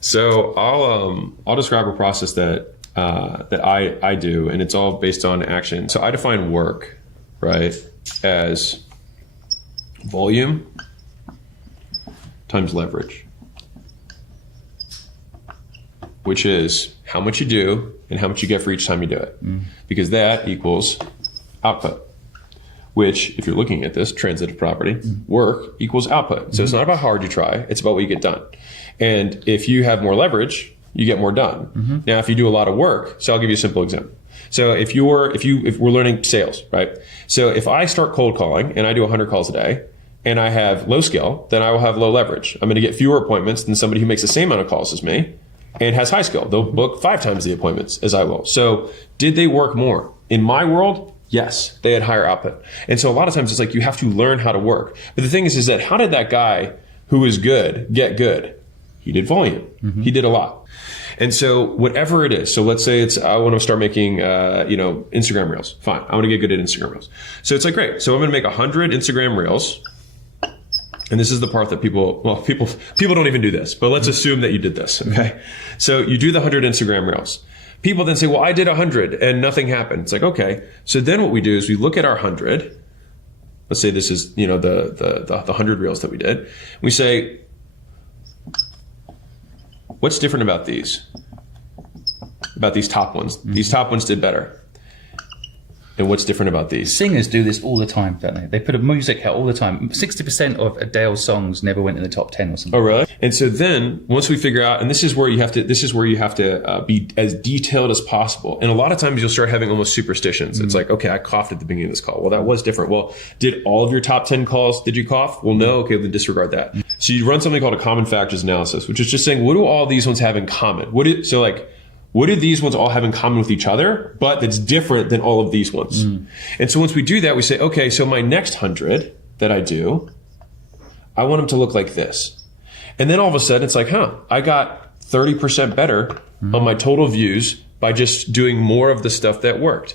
So I'll describe a process that I do, and it's all based on action. So I define work, right, as volume times leverage, which is how much you do and how much you get for each time you do it, because that equals output. Which, if you're looking at this transitive property, work equals output. So it's not about how hard you try, it's about what you get done. And if you have more leverage, you get more done. Now, if you do a lot of work, so I'll give you a simple example. So if we're learning sales, right? So if I start cold calling and I do 100 calls a day and I have low skill, then I will have low leverage. I'm going to get fewer appointments than somebody who makes the same amount of calls as me and has high skill. They'll book 5 times the appointments as I will. So did they work more? In my world, yes, they had higher output. And so a lot of times it's like you have to learn how to work. But the thing is that how did that guy who is good get good? He did volume. He did a lot. And so whatever it is, so let's say I want to start making, Instagram reels. Fine. I want to get good at Instagram reels. So it's like, great. So I'm going to make 100 Instagram reels. And this is the part that people don't even do this, but let's assume that you did this. Okay. So you do the 100 Instagram reels. People then say, well, I did 100 and nothing happened. It's like, okay. So then what we do is we look at our 100. Let's say this is, the 100 reels that we did. We say, what's different about these? About these top ones? These top ones did better. And what's different about these? Singers do this all the time, don't they? They put a music out all the time. 60% of Adele's songs never went in the top 10 or something. Oh, really? And so then once we figure out, and this is where you have to be as detailed as possible. And a lot of times you'll start having almost superstitions. It's like, okay, I coughed at the beginning of this call. Well, that was different. Well, did all of your top 10 calls, did you cough? Well, no. Okay, then disregard that. So you run something called a common factors analysis, which is just saying, what do all these ones have in common? What do these ones all have in common with each other, but that's different than all of these ones? And so once we do that, we say, okay, so my next 100 that I do, I want them to look like this. And then all of a sudden it's like, I got 30% better on my total views by just doing more of the stuff that worked.